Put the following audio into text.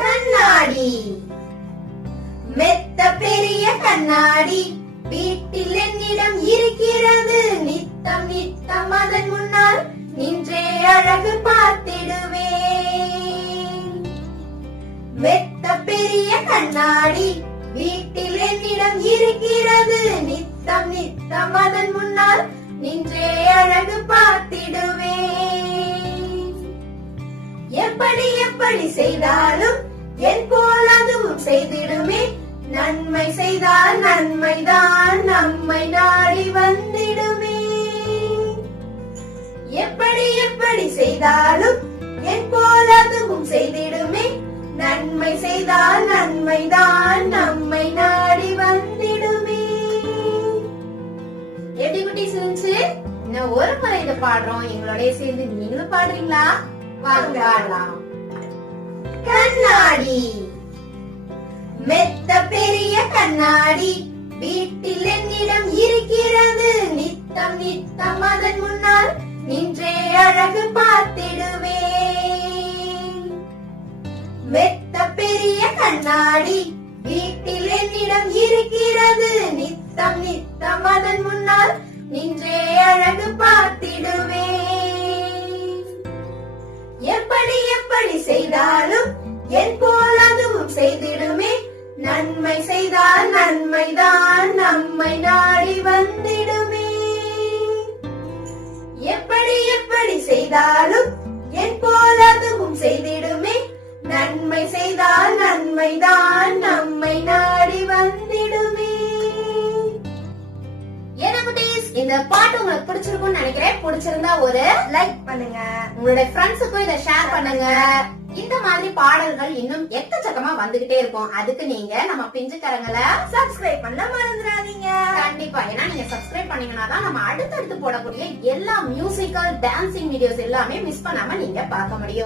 கண்ணாடி. மெத்த பெரிய கண்ணாடி. வீட்டில் என்னிடம் இருக்கிறது. நித்தம் நித்தம் அதன் முன்னால் நின்றே அழகு பார்த்திடுவேன். மெத்த பெரிய கண்ணாடி. வீட்டில் என்னிடம் இருக்கிறது. நித்தம் நித்தம் அதன் முன்னால் நின்று காத்திடுவே எப்படி எப்படி செய்தாலும் என் போல் அதுவும் செய்திடுமே. நன்மை செய்தால் நன்மைதான் நம்மை நாடி வந்திடுமே. எப்படி எப்படி செய்தாலும் என் போல் அதுவும் செய்திடுமே. நன்மை செய்தால் நன்மைதான் நம்மை நாடி ஒரு முறை இதை பாடுறோம். எங்களோடய சேர்ந்து நீங்களும் பாடுறீங்களா? வாங்க பாடலாம். கண்ணாடி. மெத்த பெரிய கண்ணாடி. வீட்டில் என்னிடம் இருக்கிறது. நித்தம் நித்தம் அதன் முன்னால் நின்றே அழகு பார்த்திடுவேன். மெத்த பெரிய கண்ணாடி. வீட்டில் என்னிடம் இருக்கிறது. நித்தம் நித்தம் அதன் முன்னால் செய்தால் நன்மைதான் நம்மை நாடி வந்திடுமே. எப்படி எப்படி செய்தாலும் என் போல் அதுவும் செய்திடுமே. நன்மை செய்தால் நன்மைதான் நம்மை நாடி வந்திடுமே. என்ன இந்த பாட்டு உங்களுக்கு பிடிச்சிருக்கும்னு நினைக்கிறேன். பிடிச்சிருந்தா ஒரு லைக் பண்ணுங்க. உங்களுடைய ஃப்ரெண்ட்ஸுக்கும் இதை ஷேர் பண்ணுங்க. இந்த மாதிரி பாடல்கள் இன்னும் எக்கச்சக்கமா வந்துகிட்டே இருக்கும். அதுக்கு நீங்க நம்ம பிஞ்சுக்கரங்களை சப்ஸ்கிரைப் பண்ண மறந்துடாதீங்க. கண்டிப்பா. ஏன்னா நீங்க சப்ஸ்கிரைப் பண்ணீங்கன்னா தான் நம்ம அடுத்தடுத்து போடக்கூடிய எல்லா மியூசிக்கல் டான்சிங் வீடியோஸ் எல்லாமே மிஸ் பண்ணாம நீங்க பார்க்க முடியும்.